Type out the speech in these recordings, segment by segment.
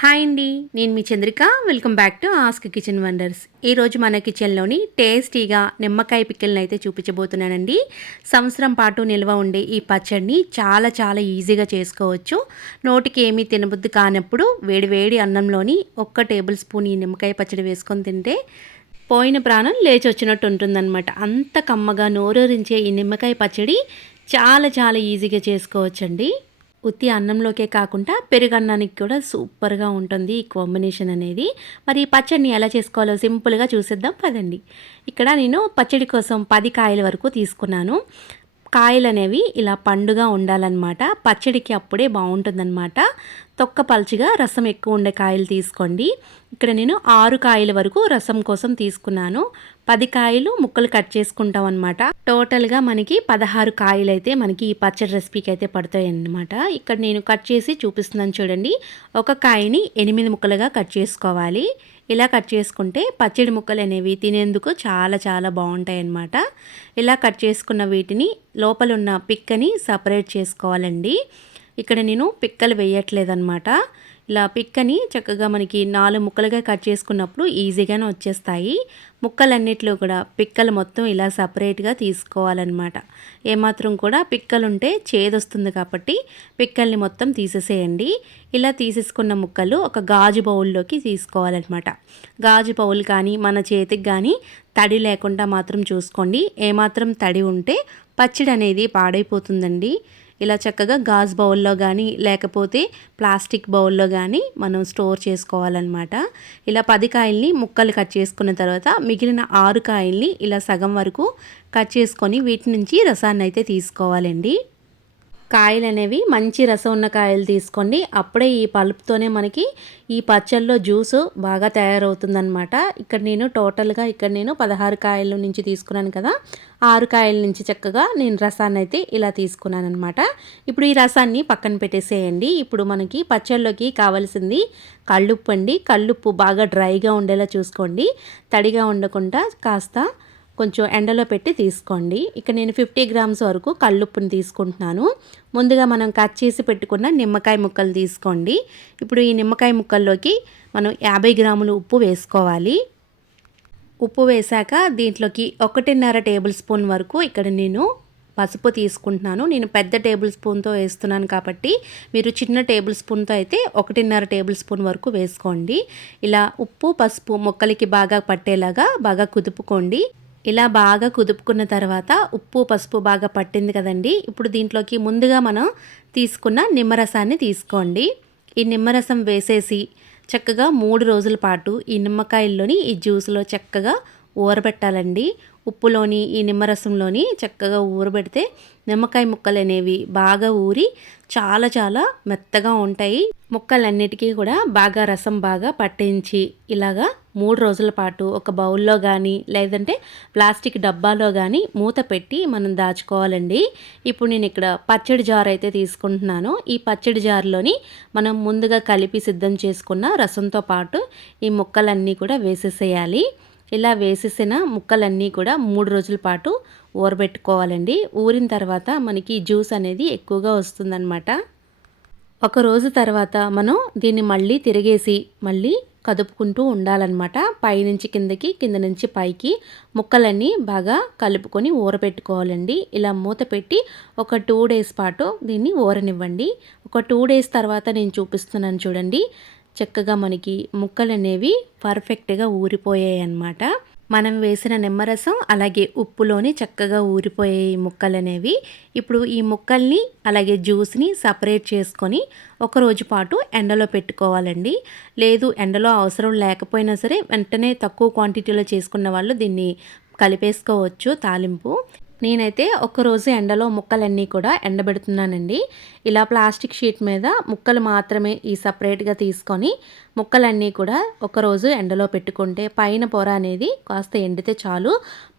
Hi అండి నేను మీ Chandrika. Welcome back to ask kitchen wonders ఈరోజు మన కిచెన్లోని టేస్టీగా నిమ్మకాయ పిక్కల్ని అయితే చూపించబోతున్నానండి. సంవత్సరం పాటు నిల్వ ఉండే ఈ పచ్చడిని చాలా చాలా ఈజీగా చేసుకోవచ్చు. నోటికి ఏమీ తినబుద్ది కానప్పుడు వేడి వేడి అన్నంలోని ఒక్క టేబుల్ స్పూన్ ఈ నిమ్మకాయ పచ్చడి వేసుకొని తింటే పోయిన ప్రాణం లేచి వచ్చినట్టు ఉంటుందన్నమాట. అంత కమ్మగా నోరూరించే ఈ నిమ్మకాయ పచ్చడి చాలా చాలా ఈజీగా చేసుకోవచ్చండి. ఉత్తి అన్నంలోకే కాకుండా పెరుగన్నానికి కూడా సూపర్గా ఉంటుంది ఈ కాంబినేషన్ అనేది. మరి పచ్చడిని ఎలా చేసుకోవాలో సింపుల్గా చూసేద్దాం పదండి. ఇక్కడ నేను పచ్చడి కోసం పది కాయల వరకు తీసుకున్నాను. కాయలు అనేవి ఇలా పండుగా ఉండాలన్నమాట. పచ్చడికి అప్పుడే బాగుంటుందన్నమాట. తొక్క పల్చిగా రసం ఎక్కువ ఉండే కాయలు తీసుకోండి. ఇక్కడ నేను ఆరు కాయల వరకు రసం కోసం తీసుకున్నాను. పది కాయలు ముక్కలు కట్ చేసుకుంటాం అనమాట టోటల్గా మనకి పదహారు కాయలు అయితే మనకి ఈ పచ్చడి రెసిపీకి అయితే పడతాయి అన్నమాట ఇక్కడ నేను కట్ చేసి చూపిస్తున్నాను చూడండి. ఒక కాయని ఎనిమిది ముక్కలుగా కట్ చేసుకోవాలి. ఇలా కట్ చేసుకుంటే పచ్చడి ముక్కలు అనేవి తినేందుకు చాలా చాలా బాగుంటాయి అన్నమాట ఇలా కట్ చేసుకున్న వీటిని లోపల ఉన్న పిక్కని సపరేట్ చేసుకోవాలండి. ఇక్కడ నేను పిక్కలు వేయట్లేదన్నమాట. ఇలా పిక్కని చక్కగా మనకి నాలుగు ముక్కలుగా కట్ చేసుకున్నప్పుడు ఈజీగానే వచ్చేస్తాయి. ముక్కలన్నిట్లో కూడా పిక్కలు మొత్తం ఇలా సపరేట్గా తీసుకోవాలన్నమాట. ఏమాత్రం కూడా పిక్కలుంటే చేదొస్తుంది కాబట్టి పిక్కల్ని మొత్తం తీసేసేయండి. ఇలా తీసేసుకున్న ముక్కలు ఒక గాజు బౌల్లోకి తీసుకోవాలన్నమాట. గాజు బౌల్ కానీ మన చేతికి కానీ తడి లేకుండా మాత్రం చూసుకోండి. ఏమాత్రం తడి ఉంటే పచ్చడి అనేది పాడైపోతుందండి. ఇలా చక్కగా గాజ్ బౌల్లో కానీ లేకపోతే ప్లాస్టిక్ బౌల్లో కానీ మనం స్టోర్ చేసుకోవాలన్నమాట. ఇలా పది కాయల్ని ముక్కలు కట్ చేసుకున్న తర్వాత మిగిలిన ఆరు కాయల్ని ఇలా సగం వరకు కట్ చేసుకొని వీటి నుంచి రసాన్ని అయితే తీసుకోవాలండి. కాయలు అనేవి మంచి రసం ఉన్న కాయలు తీసుకోండి. అప్పుడే ఈ పలుపుతోనే మనకి ఈ పచ్చళ్ళలో జ్యూస్ బాగా తయారవుతుందనమాట ఇక్కడ నేను టోటల్గా ఇక్కడ నేను పదహారు కాయల నుంచి తీసుకున్నాను కదా. ఆరు కాయల నుంచి చక్కగా నేను రసాన్ని అయితే ఇలా తీసుకున్నాను అనమాట ఇప్పుడు ఈ రసాన్ని పక్కన పెట్టేసేయండి. ఇప్పుడు మనకి పచ్చళ్ళలోకి కావాల్సింది కళ్ళుప్పు అండి. కళ్ళుప్పు బాగా డ్రైగా ఉండేలా చూసుకోండి. తడిగా ఉండకుండా కాస్త కొంచెం ఎండలో పెట్టి తీసుకోండి. ఇక నేను ఫిఫ్టీ గ్రామ్స్ వరకు కళ్ళుప్పుని తీసుకుంటున్నాను. ముందుగా మనం కట్ చేసి పెట్టుకున్న నిమ్మకాయ ముక్కలు తీసుకోండి. ఇప్పుడు ఈ నిమ్మకాయ ముక్కల్లోకి మనం యాభై గ్రాములు ఉప్పు వేసుకోవాలి. ఉప్పు వేశాక దీంట్లోకి ఒకటిన్నర టేబుల్ స్పూన్ వరకు ఇక్కడ నేను పసుపు తీసుకుంటున్నాను. నేను పెద్ద టేబుల్ స్పూన్తో వేస్తున్నాను కాబట్టి మీరు చిన్న టేబుల్ స్పూన్తో అయితే ఒకటిన్నర టేబుల్ స్పూన్ వరకు వేసుకోండి. ఇలా ఉప్పు పసుపు మొక్కలకి బాగా పట్టేలాగా బాగా కుదుపుకోండి. ఇలా బాగా కుదుపుకున్న తర్వాత ఉప్పు పసుపు బాగా పట్టింది కదండి. ఇప్పుడు దీంట్లోకి ముందుగా మనం తీసుకున్న నిమ్మరసాన్ని తీసుకోండి. ఈ నిమ్మరసం వేసేసి చక్కగా మూడు రోజుల పాటు ఈ నిమ్మకాయల్లోని ఈ జ్యూస్లో చక్కగా ఊరబెట్టాలండి. ఉప్పులోని ఈ నిమ్మరసంలోని చక్కగా ఊరబెడితే నిమ్మకాయ ముక్కలు అనేవి బాగా ఊరి చాలా చాలా మెత్తగా ఉంటాయి. ముక్కలన్నిటికీ కూడా బాగా రసం బాగా పట్టించి ఇలాగా మూడు రోజుల పాటు ఒక బౌల్లో కానీ లేదంటే ప్లాస్టిక్ డబ్బాలో కానీ మూత పెట్టి మనం దాచుకోవాలండి. ఇప్పుడు నేను ఇక్కడ పచ్చడి జార్ అయితే తీసుకుంటున్నాను. ఈ పచ్చడి జార్లోని మనం ముందుగా కలిపి సిద్ధం చేసుకున్న రసంతో పాటు ఈ ముక్కలన్నీ కూడా వేసేసేయాలి. ఇలా వేసేసిన ముక్కలన్నీ కూడా మూడు రోజుల పాటు ఊరబెట్టుకోవాలండి. ఊరిన తర్వాత మనకి జ్యూస్ అనేది ఎక్కువగా వస్తుందన్నమాట. ఒక రోజు తర్వాత మనం దీన్ని మళ్ళీ తిరిగేసి మళ్ళీ కదుపుకుంటూ ఉండాలన్నమాట. పైనుంచి కిందకి కింద నుంచి పైకి ముక్కలన్నీ బాగా కలుపుకొని ఊరపెట్టుకోవాలండి ఇలా మూత పెట్టి ఒక టూ డేస్ పాటు దీన్ని ఊరనివ్వండి. ఒక టూ డేస్ తర్వాత నేను చూపిస్తున్నాను చూడండి. చక్కగా మనకి ముక్కలు అనేవి పర్ఫెక్ట్గా ఊరిపోయాయి అన్నమాట మనం వేసిన నిమ్మరసం అలాగే ఉప్పులోని చక్కగా ఊరిపోయే ముక్కలు అనేవి ఇప్పుడు ఈ ముక్కల్ని అలాగే జ్యూస్ని సపరేట్ చేసుకొని ఒక రోజు పాటు ఎండలో పెట్టుకోవాలండి. లేదు ఎండలో అవసరం లేకపోయినా సరే వెంటనే తక్కువ క్వాంటిటీలో చేసుకున్న వాళ్ళు దీన్ని కలిపేసుకోవచ్చు తాలింపు. నేనైతే ఒకరోజు ఎండలో ముక్కలన్నీ కూడా ఎండబెడుతున్నానండి. ఇలా ప్లాస్టిక్ షీట్ మీద ముక్కలు మాత్రమే ఈ సపరేట్గా తీసుకొని ముక్కలన్నీ కూడా ఒకరోజు ఎండలో పెట్టుకుంటే పైన పొర అనేది కాస్త ఎండితే చాలు.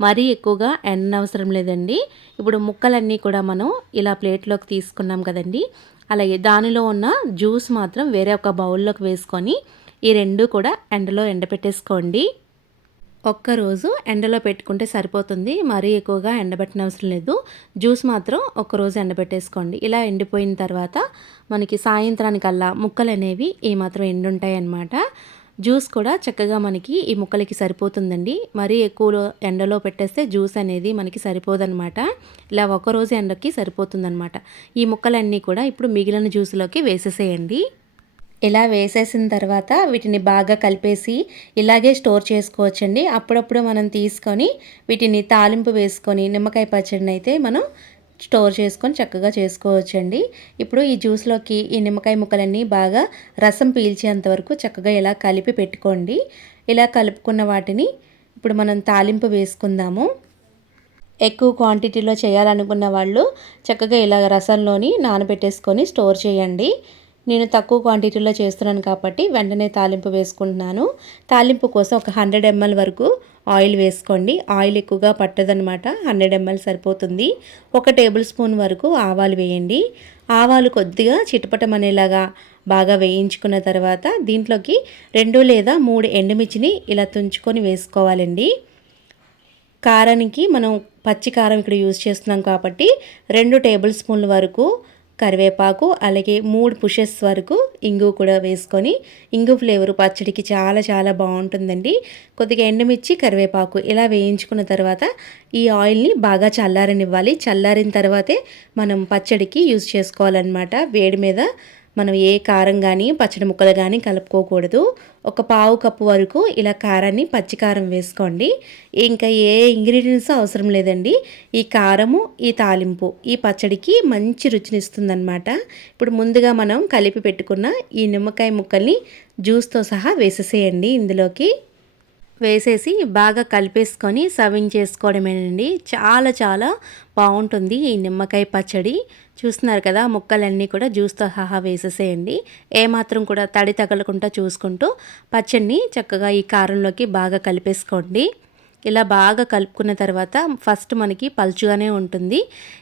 మరీ ఎక్కువగా ఎండనవసరం లేదండి. ఇప్పుడు ముక్కలన్నీ కూడా మనం ఇలా ప్లేట్లోకి తీసుకున్నాం కదండి. అలాగే దానిలో ఉన్న జ్యూస్ మాత్రం వేరే ఒక బౌల్లోకి వేసుకొని ఈ రెండు కూడా ఎండలో ఎండపెట్టేసుకోండి ఒక్కరోజు ఎండలో పెట్టుకుంటే సరిపోతుంది. మరీ ఎక్కువగా ఎండబెట్టిన అవసరం లేదు. జ్యూస్ మాత్రం ఒక్కరోజు ఎండబెట్టేసుకోండి. ఇలా ఎండిపోయిన తర్వాత మనకి సాయంత్రానికల్లా ముక్కలు అనేవి ఏమాత్రం ఎండుంటాయి అన్నమాట జ్యూస్ కూడా చక్కగా మనకి ఈ ముక్కలకి సరిపోతుందండి. మరీ ఎక్కువ ఎండలో పెట్టేస్తే జ్యూస్ అనేది మనకి సరిపోదన్నమాట. ఇలా ఒకరోజు ఎండకి సరిపోతుందన్నమాట. ఈ ముక్కలన్నీ కూడా ఇప్పుడు మిగిలిన జ్యూస్లోకి వేసేసేయండి. ఇలా వేసేసిన తర్వాత వీటిని బాగా కలిపేసి ఇలాగే స్టోర్ చేసుకోవచ్చండి. అప్పుడప్పుడు మనం తీసుకొని వీటిని తాలింపు వేసుకొని నిమ్మకాయ పచ్చడిని అయితే మనం స్టోర్ చేసుకొని చక్కగా చేసుకోవచ్చండి. ఇప్పుడు ఈ జ్యూస్లోకి ఈ నిమ్మకాయ ముక్కలన్నీ బాగా రసం పీల్చేంత వరకు చక్కగా ఇలా కలిపి పెట్టుకోండి. ఇలా కలుపుకున్న వాటిని ఇప్పుడు మనం తాలింపు వేసుకుందాము. ఎక్కువ క్వాంటిటీలో చేయాలనుకున్న వాళ్ళు చక్కగా ఇలా రసంలోని నానబెట్టేసుకొని స్టోర్ చేయండి. నేను తక్కువ క్వాంటిటీలో చేస్తున్నాను కాబట్టి వెంటనే తాలింపు వేసుకుంటున్నాను. తాలింపు కోసం ఒక హండ్రెడ్ ఎంఎల్ వరకు ఆయిల్ వేసుకోండి. ఆయిల్ ఎక్కువగా పట్టదనమాట హండ్రెడ్ ఎంఎల్ సరిపోతుంది. ఒక టేబుల్ స్పూన్ వరకు ఆవాలు వేయండి. ఆవాలు కొద్దిగా చిటపటమనేలాగా బాగా వేయించుకున్న తర్వాత దీంట్లోకి రెండు లేదా మూడు ఎండుమిర్చిని ఇలా తుంచుకొని వేసుకోవాలండి. కారానికి మనం పచ్చి కారం ఇక్కడ యూజ్ చేస్తున్నాం కాబట్టి రెండు టేబుల్ స్పూన్ల వరకు కరివేపాకు అలాగే మూడు పుషెస్ వరకు ఇంగు కూడా వేసుకొని ఇంగు ఫ్లేవర్ పచ్చడికి చాలా చాలా బాగుంటుందండి. కొద్దిగా ఎండుమిర్చి కరివేపాకు ఇలా వేయించుకున్న తర్వాత ఈ ఆయిల్ని బాగా చల్లారనివ్వాలి. చల్లారిన తర్వాతే మనం పచ్చడికి యూజ్ చేసుకోవాలన్నమాట. వేడి మీద మనం ఏ కారం కానీ పచ్చడి ముక్కలు కానీ కలుపుకోకూడదు. ఒక పావు కప్పు వరకు ఇలా కారాన్ని పచ్చికారం వేసుకోండి. ఇంకా ఏ ఇంగ్రీడియంట్స్ అవసరం లేదండి. ఈ కారము ఈ తాలింపు ఈ పచ్చడికి మంచి రుచిని ఇస్తుందన్నమాట ఇప్పుడు ముందుగా మనం కలిపి పెట్టుకున్న ఈ నిమ్మకాయ ముక్కల్ని జ్యూస్తో సహా వేసేసేయండి ఇందులోకి. వేసేసి బాగా కలిపేసుకొని సర్వింగ్ చేసుకోవడమేనండి. చాలా చాలా బాగుంటుంది ఈ నిమ్మకాయ పచ్చడి. చూస్తున్నారు కదా ముక్కలన్నీ కూడా జ్యూస్తో సహా వేసేసేయండి. ఏమాత్రం కూడా తడి తగలకుండా చూసుకుంటూ పచ్చడిని చక్కగా ఈ కారంలోకి బాగా కలిపేసుకోండి. ఇలా బాగా కలుపుకున్న తర్వాత ఫస్ట్ మనకి పలుచుగానే ఉంటుంది.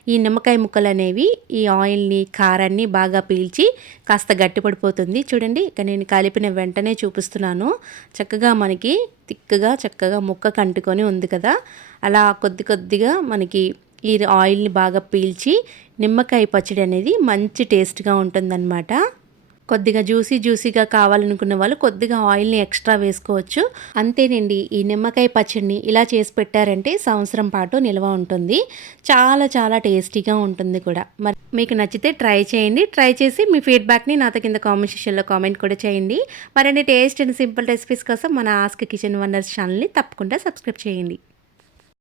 ఈ నిమ్మకాయ ముక్కలు అనేవి ఈ ఆయిల్ని కారాన్ని బాగా పీల్చి కాస్త గట్టిపడిపోతుంది చూడండి ఇక నేను కలిపిన వెంటనే చూపిస్తున్నాను. చక్కగా మనకి తిక్కగా చక్కగా ముక్క కంటుకొని ఉంది కదా. అలా కొద్ది కొద్దిగా మనకి ఈ ఆయిల్ని బాగా పీల్చి నిమ్మకాయ పచ్చడి అనేది మంచి టేస్ట్గా ఉంటుందన్నమాట. కొద్దిగా జ్యూసీ జ్యూసీగా కావాలనుకున్న వాళ్ళు కొద్దిగా ఆయిల్ని ఎక్స్ట్రా వేసుకోవచ్చు. అంతేనండి ఈ నిమ్మకాయ పచ్చడిని ఇలా చేసి పెట్టారంటే సంవత్సరం పాటు నిల్వ ఉంటుంది. చాలా చాలా టేస్టీగా ఉంటుంది కూడా. మరి మీకు నచ్చితే ట్రై చేయండి. ట్రై చేసి మీ ఫీడ్బ్యాక్ని నాతో కింద కామెంట్ సెషన్లో కామెంట్ కూడా చేయండి. మరిన్ని టేస్ట్ అండ్ సింపుల్ రెసిపీస్ కోసం మన ఆస్క్ కిచెన్ వండర్స్ ఛానల్ని తప్పకుండా సబ్స్క్రైబ్ చేయండి.